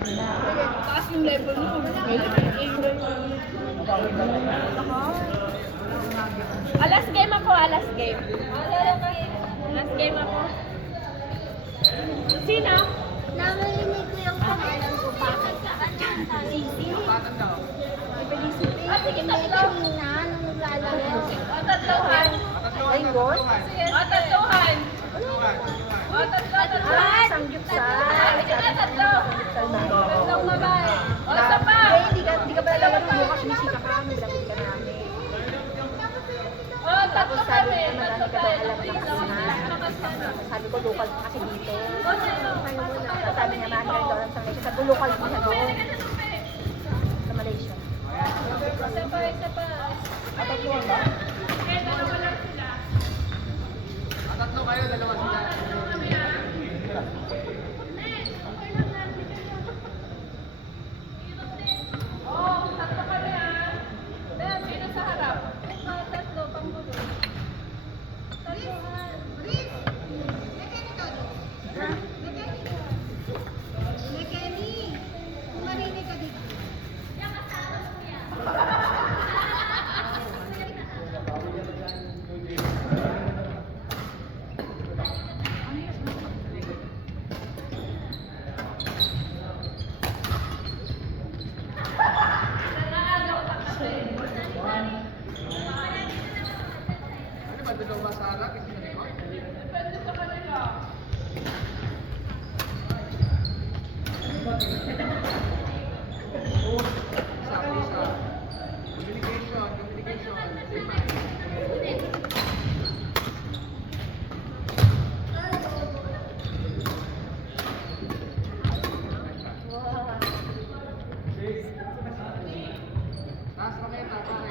Taas yung level mo. Last game ako, last game. Last game ako. Sino? Namalinig ko yung pangalan ko. Bakit? Sisi. Sige, tatlo. Kanina, nung naglalaro. Tatlohan. Ay, what? Tatlohan. Tatlohan. Samgyupsal. Sige, tatlo. Tatlong babae. Isa pa. Hindi ka pala dapat bukas misika ka. Naglalagay ka namin. Tatlo kami. Marami ka daw alam na sabi ko, local kasi dito. Sabi niya, marami ka daw alam sa Malaysia. Sabi ko, local din siya doon. Sa Malaysia. Isa pa. Tatlo ba? Dalawa lang sila. Tatlo kayo, dalawa sila. Tatlo kami ah. Sino sa harap? Tatlo, panggulo. Tatlohan. Ano ba, dalawa sa harap? Isa na likod? Depende sa kanila. Isa. Communication. Taas kami, taas kami.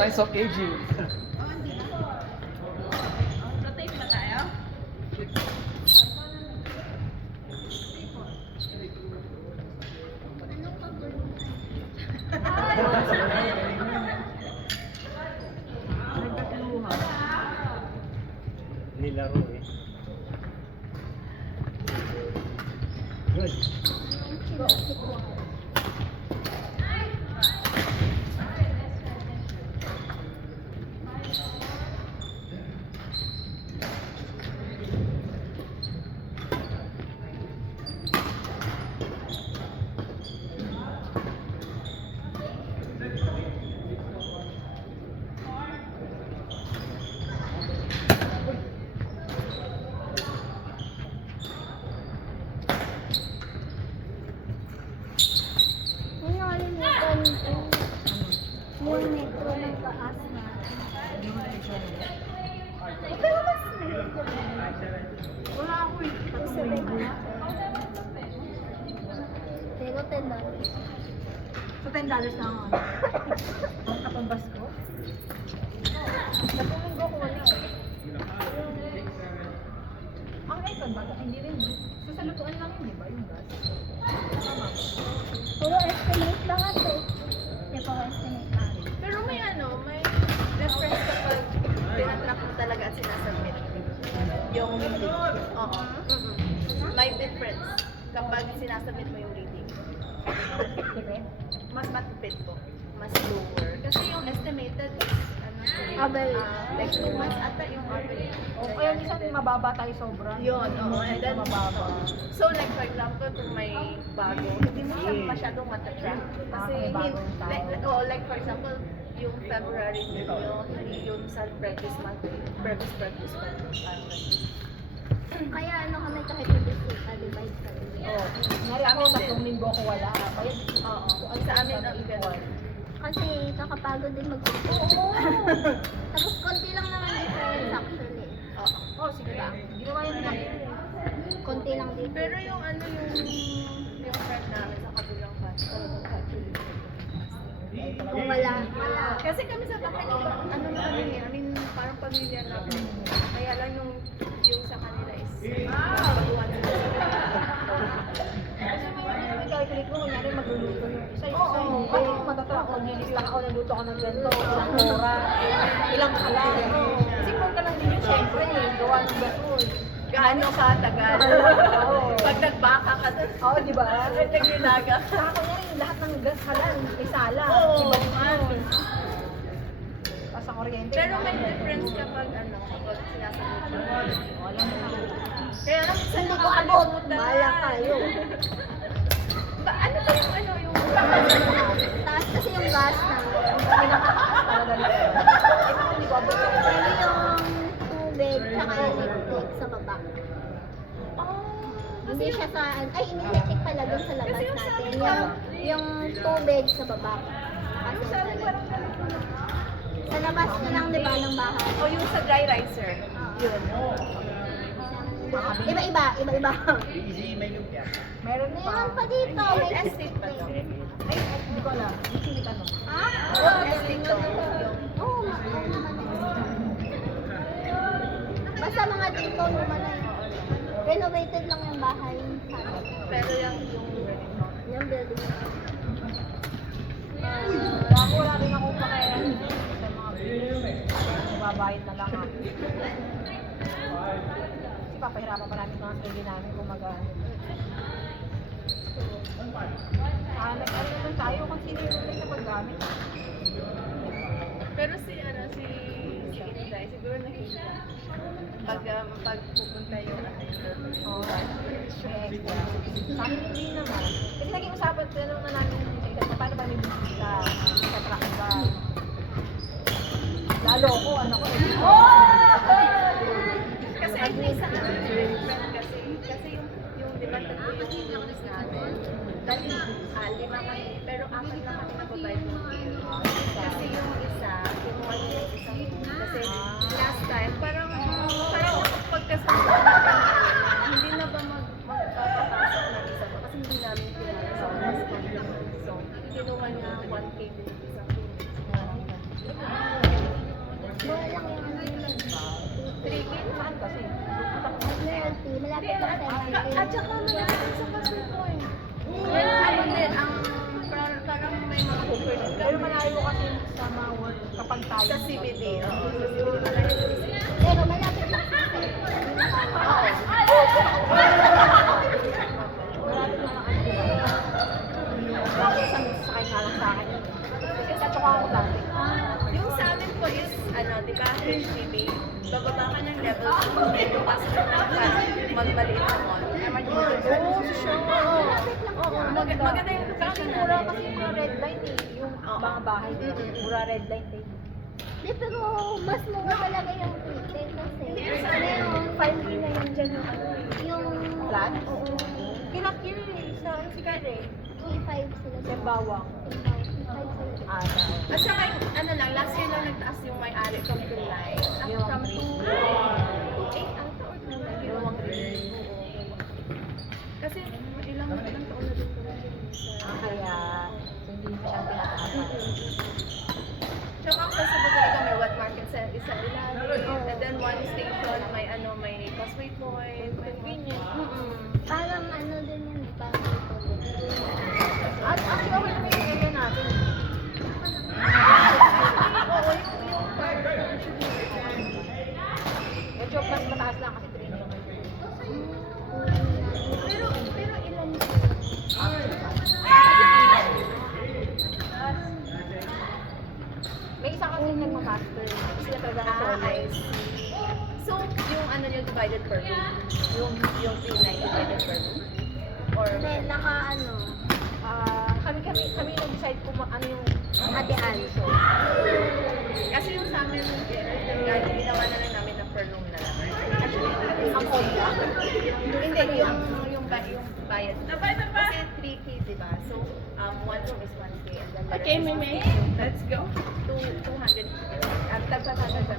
Signs of aging. Rotate ba tayo? Nilaro eh. Good. Yung nakalimutan ko. Yung metro ng taas na. Pero mas metro. Wala ako eh. Pero $10. So $10 lang ako. Ang kapambas ko? Natulunggo ko wala eh. Ang icon ba? Hindi rin. So sa lutuan lang yun, di ba? Yung gas. Puro estimate lang ate. Yung puro estimate lang. Pero may may reference kapag tinatrack mo talaga at sinasubmit. Yung reading. Oo. May difference kapag sinasubmit mo yung reading. Mas matipid po. Mas lower. Kasi yung estimated is Average. like 2 months ata yung average. Kaya minsan mababa tayo sobra. Yun, oo. And then, mababa. so like for example, kung may bago, hindi mo siya masyadong matatrack. Kasi, may bagong tao. like for example, yung February ninyo, hindi yun sa previous month, previous month. Kaya ano kami kahit divide ka rin. Oo. Ngari ako, 3 linggo ako wala. Kaya, Oo. Sa amin ang ganun. kasi kakapagod din mag-cook. Tapos konti lang naman difference actually. Oo. Oh, sige lang. Ginawa yun nila. Konti lang difference. Pero yung ano yung friend namin sa kabilang country. Wala. Kasi kami sa bahay, ano na kami, I mean, parang pamilya na. Kaya lang yung sa kanila is baguhan sila. Kasi may calculate mo, kunyari magluluto yung isa. Oo. Bakit matatawa ako? Nilista ako, nagluto ako ng ganito, isang oras, ilang ka lang. Kasi kung ka lang din yung siyempre, gawa ng gasol. Gaano ka tagal? Oo. Pag nagbaka ka doon, Oo, di ba? naglinaga. Saka kunyari, lahat ng gas halan, may sala. Oo, Iba man. yun. Tapos sa kuryente. Pero may difference kapag kapag sinasagot mo. Wala na ako. Kaya lang, minsan Hindi ko abot. Bahala kayo. Ano ba yung Taas kasi yung gas na. Kami na talaga nito. Eh, ako hindi ko abot. Pero yung tubig tsaka electric sa baba. Hindi siya sa, ay electric pala dun sa labas Kasi yung natin. sa amin Yung tubig sa baba. Kasi sa sa labas na lang, di ba, ng bahay. O yung sa dry ricer. Yun. Iba-iba. Meron pa. Meron pa dito. May Food estate pa to. Ay, hindi ko alam. Hindi ko tanong. Ha? Food estate to. Oo, basta mga dito naman na yun. Renovated lang yung bahay. Pero yung Yung building. Wala rin ako pakialam sa mga bills. Babayad na lang ako. Kasi papahirapan pa namin mga sarili namin kung mag-ano. Nag-ano lang tayo kung sino yung sa paggamit. pero si Inday, siguro nakita. Pag pupunta yung Oo. May extra. Sa amin hindi naman. Kasi naging usapan, tanong na namin sa isa, paano ba may business sa truck ba? Lalo ko, ano ko. Kasi ay sa different kasi yung di ba tatlo yung rooms natin. Dahil lima kami, pero apat na kami nagbabayad ng bill. Kasi yung isa, kinuha niya yung isang room. Kasi last time, parang pagkasama namin, hindi na ba magpapapasok ng isa ba? Kasi hindi namin kilala sa last time. So, kinuha niya 1K din yung isang room. Mura lang yung ano nila. 3K Saan kasi? MLT, malapit lang sa MLT. At saka malapit sa Causeway Point. Ano din, parang may mga offer din. Pero malayo kasi sa mga work kapag tayo. Sa CBD, oo. Sa CBD malayo din siya. Pero malapit lang sa MLT. Marami na lang ano diba? Bakit isang sakay nga lang sa akin. Kasi sa tsaka ako dati. Yung sa amin po is, di ba, HDB, bababa ka ng level 2, pasok ka ng magmaliit na mall. Oo, siya. Oo, maganda yung Kasi location mura natin. kasi mura red line eh. Yung mga bahay. Mura red line eh. Di, pero mas mura talaga yung retail kasi. Meron, 5K na yun dyan yung ano eh. yung Flat? Oo. Kinak yun eh. Sa ano si Kare? K5 sila. Sa bawang. K5 sila. Ah, At saka, last year lang nagtaas yung may-ari from July. From 2.8 ata or 2.9. yung green. Kasi ilang taon na din kami sa Kaya hindi siya pinataasan. Tsaka accessible talaga may wet market sa isa ilalim. And then one station may Causeway Point, may convenience. Parang ano din yun eh, parang dito. At actually okay naman yung area natin. Oo, yung part. Medyo mas mataas lang kasi training. Pero ilan May isa kasi nagmamaster. Kasi sila talaga na solo. I see. So, yung nyo divided per room? Yung 390 divided per room? Or Hindi, naka ano, Kami nag-decide kung ano yung ate-an. kasi yung sa amin, ginawa na lang namin na per room na lang. Actually, ang kontra. hindi, yung yung bayad. Kasi 3K, di ba? So, one room is 1K. And then the Okay, rest is Meme. 200. Let's go. 200. At tagpatagad sa